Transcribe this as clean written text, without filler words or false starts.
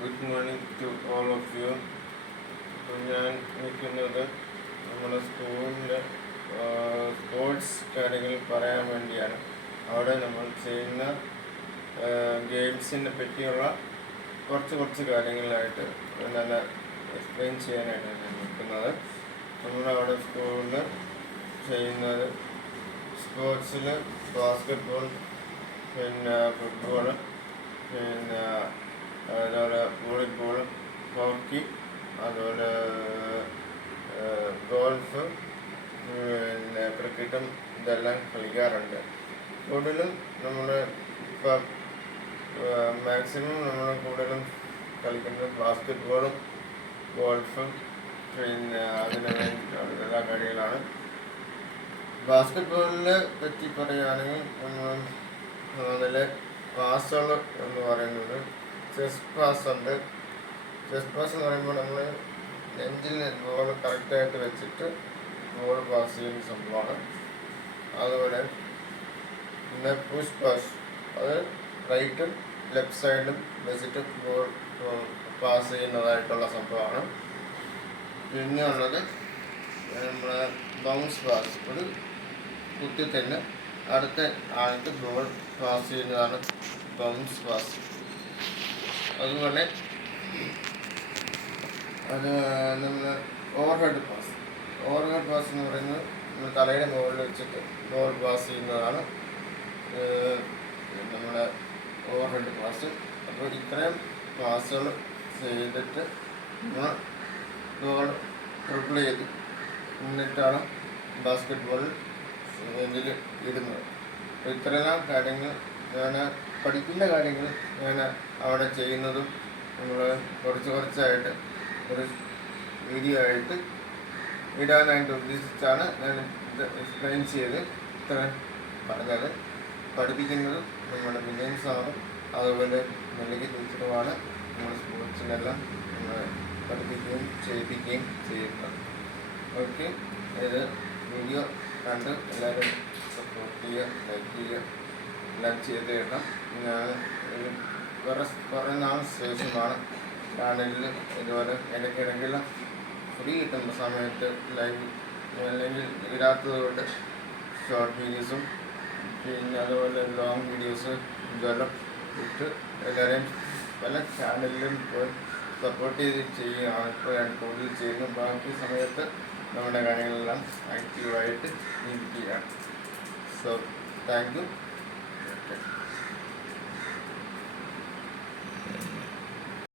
Good morning to all of you. ഇപ്പോൾ ഞാൻ നിൽക്കുന്നത് നമ്മുടെ സ്കൂളിൻ്റെ സ്പോർട്സ് കാര്യങ്ങൾ പറയാൻ വേണ്ടിയാണ്. അവിടെ നമ്മൾ ചെയ്യുന്ന ഗെയിംസിനെ പറ്റിയുള്ള കുറച്ച് കാര്യങ്ങളായിട്ട് നല്ല എക്സ്പ്ലെയിൻ ചെയ്യാനായിട്ടാണ് ഞാൻ നിൽക്കുന്നത്. നമ്മളവിടെ സ്കൂളിൽ ചെയ്യുന്നത് സ്പോർട്സിൽ ബാസ്കറ്റ്ബോൾ, പിന്നെ ഫുട്ബോൾ, പിന്നെ അതുപോലെ വോളിബോൾ, ഹോക്കി, അതുപോലെ ഗോൾഫ്, പിന്നെ ക്രിക്കറ്റും ഇതെല്ലാം കളിക്കാറുണ്ട്. കൂടുതലും നമ്മൾ ഇപ്പം മാക്സിമം നമ്മൾ കൂടുതലും കളിക്കുന്നത് ബാസ്കറ്റ്ബോളും ഗോൾഫും പിന്നെ അതിന് വേണ്ടിയിട്ടുള്ള എല്ലാ കളികളാണ്. ബാസ്കറ്റ്ബോളിനെ പറ്റി പറയുകയാണെങ്കിൽ അതിൽ പാസുകൾ എന്ന് പറയുന്നത് ചെസ് പാസ് ഉണ്ട്. ചെസ് പാസ് എന്ന് പറയുമ്പോൾ നമ്മൾ നെഞ്ചിൽ ബോൾ കറക്റ്റായിട്ട് വെച്ചിട്ട് ബോൾ പാസ് ചെയ്യുന്ന സംഭവമാണ്. അതുപോലെ പിന്നെ പുഷ് പാസ്, അത് റൈറ്റും ലെഫ്റ്റ് സൈഡിലും വെച്ചിട്ട് ബോൾ പാസ് ചെയ്യുന്നതായിട്ടുള്ള സംഭവമാണ്. പിന്നെ ഉള്ളത് നമ്മളെ ബൗൺസ് പാസ്, ഒരു കുത്തി തന്നെ അടുത്ത ആൾക്ക് ബോൾ പാസ് ചെയ്യുന്നതാണ് ബൗൺസ് പാസ്. അതുപോലെ അത് നമ്മൾ ഓവർഹെഡ് പാസ് എന്ന് പറയുന്നത് നമ്മൾ തലയുടെ മുകളിൽ വെച്ചിട്ട് ബോൾ പാസ് ചെയ്യുന്നതാണ് നമ്മുടെ ഓവർഹെഡ് പാസ്. അപ്പോൾ ഇത്രയും പാസുകൾ ചെയ്തിട്ട് നമ്മൾ ബോൾ ട്രിപ്പിൾ ചെയ്ത് എന്നിട്ടാണ് ബാസ്കറ്റ്ബോളിൽ ഇതിൽ ഇടുന്നത്. അപ്പോൾ ഇത്രയെല്ലാം കാര്യങ്ങൾ ഞാൻ പഠിക്കുന്ന കാര്യങ്ങൾ ഞാൻ അവിടെ ചെയ്യുന്നതും നമ്മൾ കുറച്ചായിട്ട് ഒരു വീഡിയോ ആയിട്ട് ഇടാനായിട്ട് ഉദ്ദേശിച്ചാണ് ഞാൻ ഇത് എക്സ്പ്ലെയിൻ ചെയ്ത് ഇത്ര പറഞ്ഞത്. പഠിപ്പിക്കുന്നത് നമ്മുടെ വിജയൻ സാറും അതുപോലെ മെല്ലകി ടീച്ചറുമാണ് നമ്മുടെ സ്പോർട്സിനെല്ലാം പഠിപ്പിക്കുകയും ചെയ്യിപ്പിക്കുകയും ചെയ്യുന്നത്. ഓക്കെ, ഇത് വീഡിയോ കണ്ട് എല്ലാവരും സപ്പോർട്ട് ചെയ്യുക, ലൈക്ക് ചെയ്യുക, എല്ലാം ചെയ്ത് തരണം. ഞാൻ കുറേ നാൾ ശേഷമാണ് ചാനലിൽ ഇതുപോലെ ഇടയ്ക്കിടയ്ക്കെല്ലാം ഫ്രീ കിട്ടുന്ന സമയത്ത് ലൈവ് അല്ലെങ്കിൽ ഇടാത്തത് കൊണ്ട് ഷോർട്ട് വീഡിയോസും പിന്നെ അതുപോലെ ലോങ് വീഡിയോസ് ഇതെല്ലാം ഇട്ട് എല്ലാവരെയും പല ചാനലിലും പോയി സപ്പോർട്ട് ചെയ്ത് ചെയ്യുകയാണ് ഇപ്പോൾ ഞാൻ കൂടുതൽ ചെയ്യുന്നു. ബാക്കി സമയത്ത് നമ്മുടെ കാര്യങ്ങളെല്ലാം ആക്റ്റീവായിട്ട് ഇരിക്കുകയാണ്. So thank you.